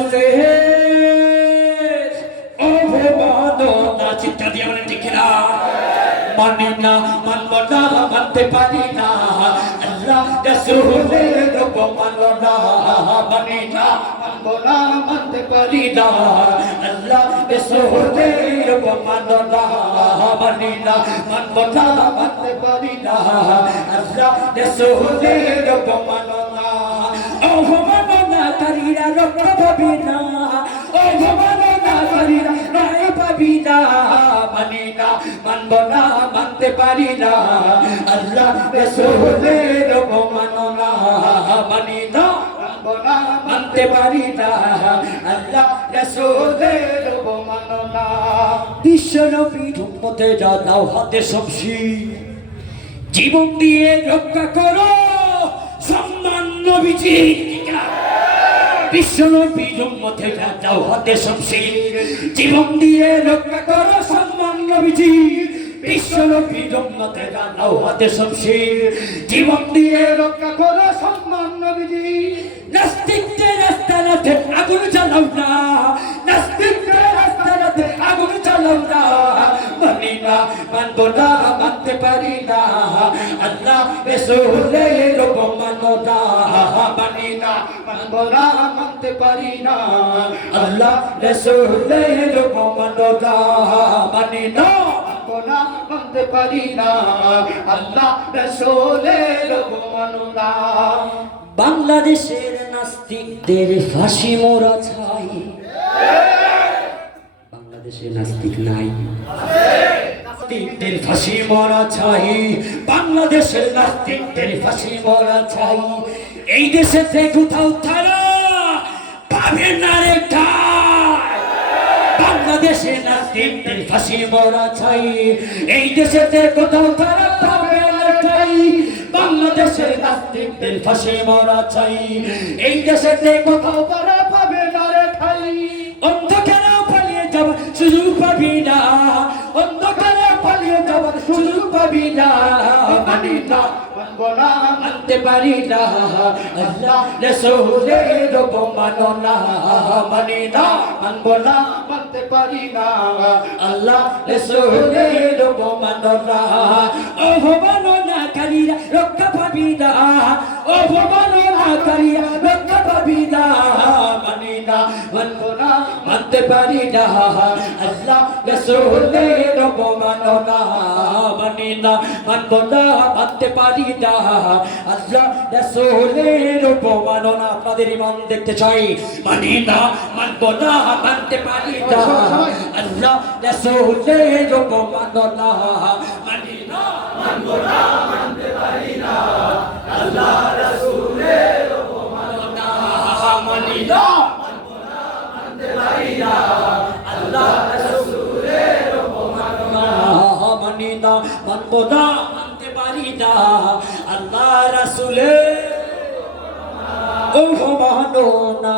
রাসূলের অবমাননা চিন্তা দিয়ে বলেন ঠিক না মানি না মানব না মানতে পারি না আল্লাহ রাসূলের অবমাননা মানি না মানব না মানতে পারি না আল্লাহ রাসূলের অবমাননা মানি না মানব না মানতে পারি না আল্লাহ রাসূলের অবমাননা অবমাননাকারীরা রক্ষা পাবে না অবমাননাকারীরা ন্যায় পাবি না মানি না মানব না মানতে পারি না আল্লাহ রাসূলের অবমাননা মানি না মানব না মানতে পারি না আল্লাহ রাসূলের অবমাননা বিশ্ব নবীর উম্মতেরা দাও হাতে সবসি জীবন দিয়ে রক্ষা করো সম্মান নবীজি বিশ্ব নবীর উম্মতেরা দাও হাতে সবসি জীবন দিয়ে রক্ষা করো সম্মান নবীজি বিশ্ব নবীর উম্মতেরা দাও হাতে সবসি জীবন দিয়ে রক্ষা করো সম্মান নবীজি নাস্তিকদের রাস্তাতে আগুন জ্বালাও না নাস্তিকদের রাস্তাতে আগুন জ্বালাও না মানি না মানব না মানতে পারি না আল্লাহ রাসূলের অবমাননা মানি না মানব না মানতে পারি না আল্লাহ রাসূলের অবমাননা মানি না মানব না মানতে পারি না আল্লাহ রাসূলের অবমাননা বাংলাদেশের নাস্তিকদের ফাঁসি মোরা চাই বাংলাদেশে নাস্তিক নাই নাস্তিকদের ফাঁসি মোরা চাই বাংলাদেশের নাস্তিকদের ফাঁসি মোরা চাই এই দেশেতে কোথাও তারা পাবে না রে ঠাই বাংলাদেশের নাস্তিকদের ফাঁসি মোরা চাই এই দেশেতে কোথাও তারা পাবে না ঠাই বাংলাদেশের নাস্তিকদের ফাঁসি মোরা চাই এই দেশেতে কোথাও তারা পাবে না রে ঠাই অন্ধকারে পালিয়ে যাবার সুযোগ পাবি না অন্ধকারে পালিয়ে যাবার সুযোগ পাবি না মানি না মানব না মানতে পারি না আল্লাহ রাসূলের অবমাননা মানি না মানব না মানতে পারি না আল্লাহ রাসূলের অবমাননা অবমাননাকারীরা রক্ষা পাবি না অবমাননাকারীরা রক্ষা পাবি না মানি না মানব না মানতে পারি না আল্লাহ রাসূলের অবমাননা মানি না মানব না মানতে পারি না আল্লাহ রাসূলের অবমাননা আপনাদের ইমান দেখতে চাই মানি না মানব না মানতে পারি না আল্লাহ রাসূলের অবমাননা মানি না মানব না মানতে পারি না আল্লাহ রাসূলের অবমাননা মানি না মানব না মানতে পারি না আল্লাহ রাসূলের অবমাননা মানি না মানব না মানতে পারি না আল্লাহ রাসূলের অবমাননা